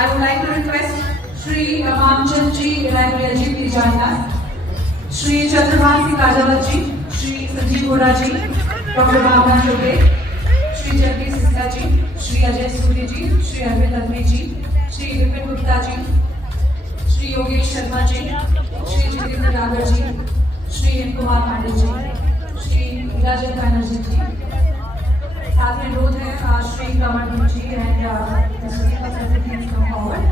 I would like to request Shri Ramchandra ji, Vilayat ji, please join us. Shri Chandravansi Kajawat ji, Shri Sanjeev Gora ji, Dr. Bhavna Chobe, Shri Jagdish Sisla ji, Shri Ajay Suri ji, Shri Arvind Admi ji, Shri Vipin Gupta ji, Shri Yogesh Sharma ji, Shri Jitendra Nagar ji, Shri Kumar Pandey ji, Shri Rajan Banerjee ji. साथ में अनुरोध है श्री कमल जी and come forward.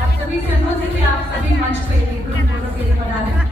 आप सभी से अनुरोध है कि आप सभी मंच पे ग्रुप फोटो के लिए बना लें.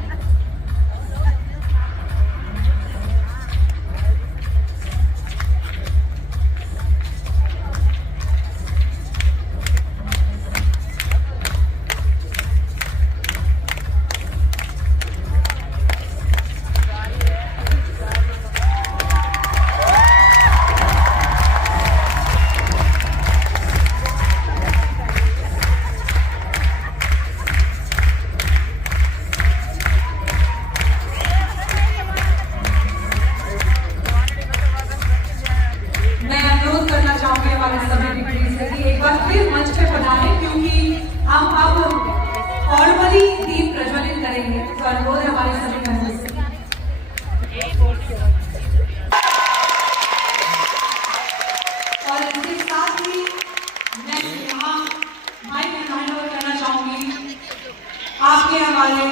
आपके हमारे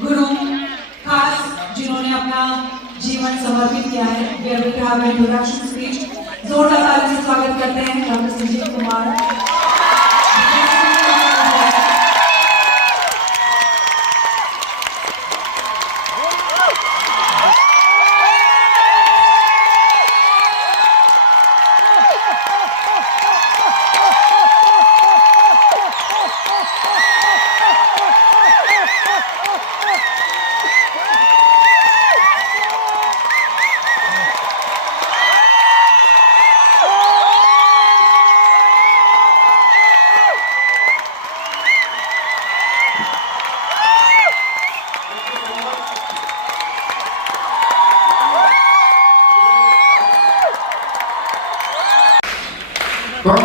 गुरु खास जिन्होंने अपना जीवन समर्पित किया है, वे अभी हमें इंट्रोडक्शन स्पीच जोरदार ताली से स्वागत करते हैं डॉक्टर संजीव कुमार.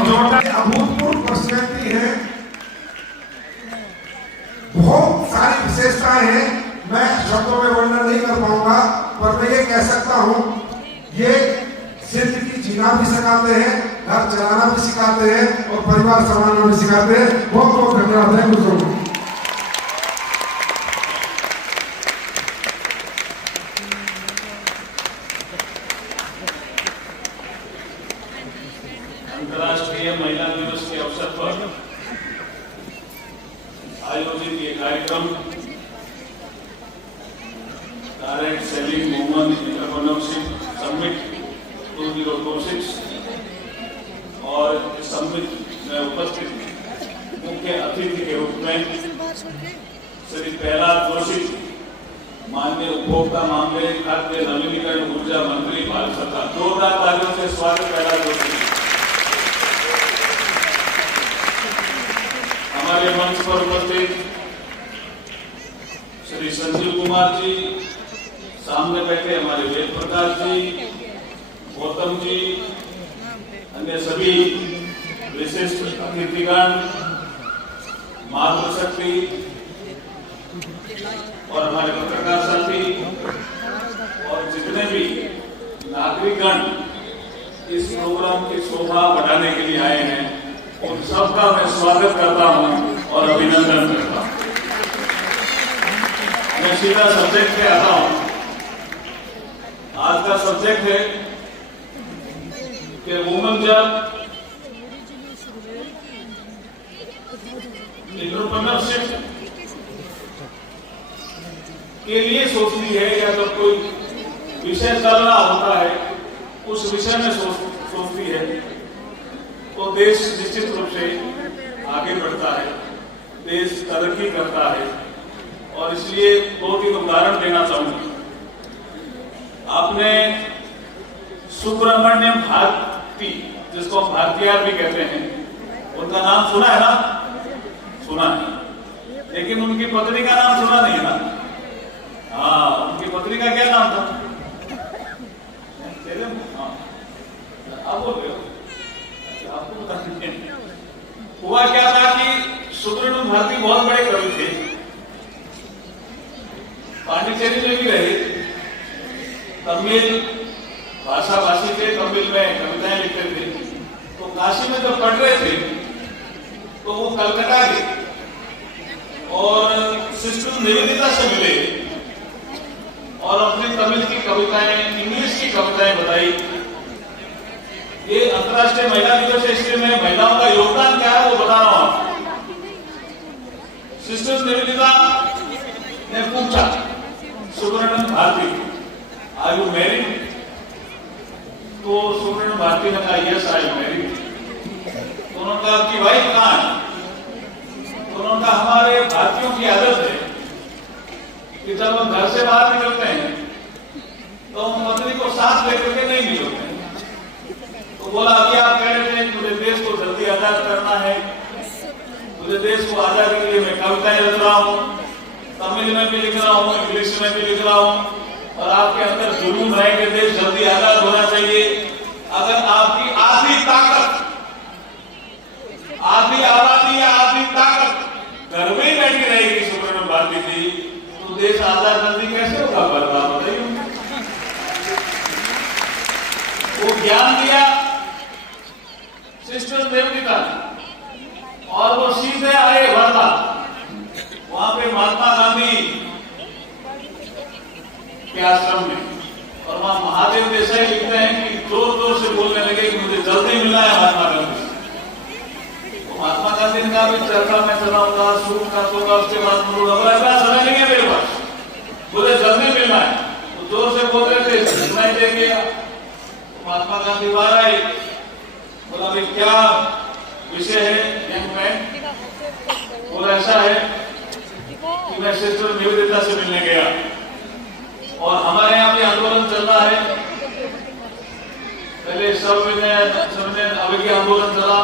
जोरदार अभूतपूर्व पर्सनैलिटी है, बहुत सारी विशेषताएं हैं, मैं शब्दों में वर्णन नहीं कर पाऊंगा, पर मैं ये कह सकता हूं, ये जिंदगी जीना भी सिखाते हैं, घर चलाना भी सिखाते हैं और परिवार संभालना भी सिखाते हैं. बहुत बहुत धन्यवाद है बुजुर्गों. अंतर्राष्ट्रीय महिला दिवस के अवसर पर आयोजित ये कार्यक्रम direct selling movement entrepreneurship summit 2026 और इस समिट में उपस्थित मुख्य अतिथि के रूप में श्री प्रहलाद जोशी, माननीय उपभोक्ता मामले, खाद्य नवीनीकरण ऊर्जा मंत्री भारत सरकार. जोरदार तालियों से स्वागत प्रहलाद जोशी. हमारे मंच पर उपस्थित श्री संजीव कुमार जी, सामने बैठे हमारे वेद प्रकाश जी, गौतम जी, अन्य सभी विशिष्ट अतिथिगण, मातृशक्ति और हमारे पत्रकार साथी और जितने भी नागरिकगण इस प्रोग्राम की शोभा बढ़ाने के लिए आए हैं, उन सबका मैं स्वागत करता हूं और अभिनंदन करता हूं. मैं सीधा सब्जेक्ट पे आता हूं. आज का सब्जेक्ट है कि वुमेन जब एंटरप्रेन्योरशिप के लिए सोचती है या जब कोई विषय चल रहा होता है, उस विषय में सोचती है, तो देश निश्चित रूप से आगे बढ़ता है, देश तरक्की करता है. और इसलिए 2-3 उदाहरण देना चाहूंगा. आपने सुब्रमण्यम भारती, जिसको हम भारतीयार भी कहते हैं, उनका नाम सुना है ना? सुना है, लेकिन उनकी पत्नी का नाम सुना नहीं है ना? हाँ, उनकी पत्नी का क्या नाम था? आप बोल रहे हो? अच्छा, आपको बता दें। हुआ क्या था कि सुब्रमण्यम भारती बहुत बड़े कवि थे, पांडिचेरी में भी रहे, तमिल भाषा भाषी थे, तमिल में कविताएं लिखते थे। तो काशी में जब पढ़ रहे थे तो वो कलकत्ता गए और सिस्टर निवेदिता से मिले और अपनी तमिल की कविताएं, इंग्लिश की कविताएं बताई। ये अंतर्राष्ट्रीय महिला दिवस है, इसलिए मैं महिलाओं का योगदान क्या है वो बता रहा हूं। सिस्टर निवेदिता ने पूछा Subramaniam Bharati, are you married? तो सुब्रमण्यम भारती ने कहा यस आई एम मैरिड। तो उन्होंने कहा आपकी वाइफ कहां है? तो उन्होंने कहा हमारे भारतीयों की आदत है कि जब हम घर से बाहर निकलते हैं तो हम पत्नी को साथ लेकर के नहीं निकलते हैं। तो बोला अभी आप कह रहे थे मुझे देश को जल्दी आजाद करना है, मुझे देश को आजादी के लिए मैं कविताएं लिख रहा हूँ, तमिल में भी लिख रहा हूँ, इंग्लिश में भी लिख रहा हूँ, और आपके अंदर जुनून है कि देश जल्दी आजाद होना चाहिए। अगर आपकी आधी ताकत, आधी आबादी या आधी ताकत घर में ही बैठी रहेगी सुब्रमण्यम भारती जी, तो देश आजाद जल्दी कैसे होगा? बर्बाद बताइए। वो ज्ञान दिया सिस्टर निवेदिता ने और वो सीधे आए वर्धा, वहां पे महात्मा गांधी के आश्रम में, और वहां महादेव देसाई लिखते हैं कि जोर जोर से बोलने लगे कि मुझे जल्दी मिलना है महात्मा गांधी से। तो महात्मा गांधी ने कहा चरखा में चलाऊंगा, सूट काटूंगा, उसके बाद मुझे समय नहीं है मेरे पास, मुझे जल्दी मिलना है। तो जोर से बोल रहे थे, सुनाई दे गया। महात्मा गांधी बाहर आए, बोला भाई क्या विषय है यंग मैन? बोला ऐसा है कि मैं सिस्टर निवेदिता से मिलने गया और हमारे यहाँ पे आंदोलन चल रहा है। पहले सविनय अवज्ञा आंदोलन चला,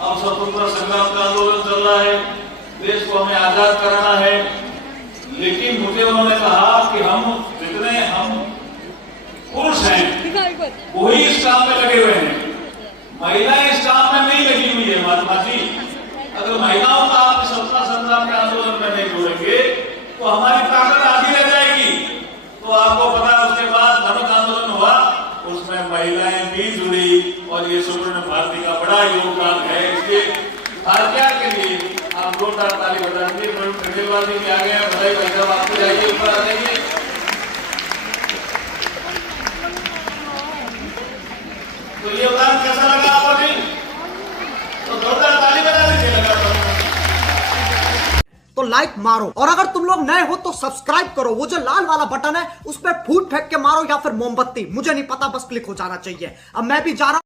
अब स्वतंत्रता संग्राम का आंदोलन चल रहा है, देश को हमें आजाद कराना है। लेकिन मुझे उन्होंने कहा कि हम जितने हम पुरुष हैं वही इस काम में लगे हुए हैं, महिलाएं इस काम में नहीं लगी हुई है। महात्मा जी, अगर महिलाओं का आप स्वतंत्रता संग्राम के आंदोलन में नहीं जोड़ेंगे तो हमारी ताकत आधी रह जाएगी। तो आपको पता है उसके बाद नमक आंदोलन हुआ, उसमें महिलाएं भी जुड़ी और ये सुब्रमण्यम भारती का बड़ा योगदान है। इसलिए भारतीय के लिए आप जोरदार ताली बजा दीजिए। खंडेलवाल जी भी आ गए हैं, बधाई भाई साहब, आपको जाइए ऊपर आ जाइए। तो ये उदाहरण कैसा लगा आपको? नहीं तो जोरदार ताली बजा दीजिए लगा तो लाइक मारो, और अगर तुम लोग नए हो तो सब्सक्राइब करो। वो जो लाल वाला बटन है उस पर फूट फेंक के मारो या फिर मोमबत्ती, मुझे नहीं पता, बस क्लिक हो जाना चाहिए। अब मैं भी जा रहा हूं।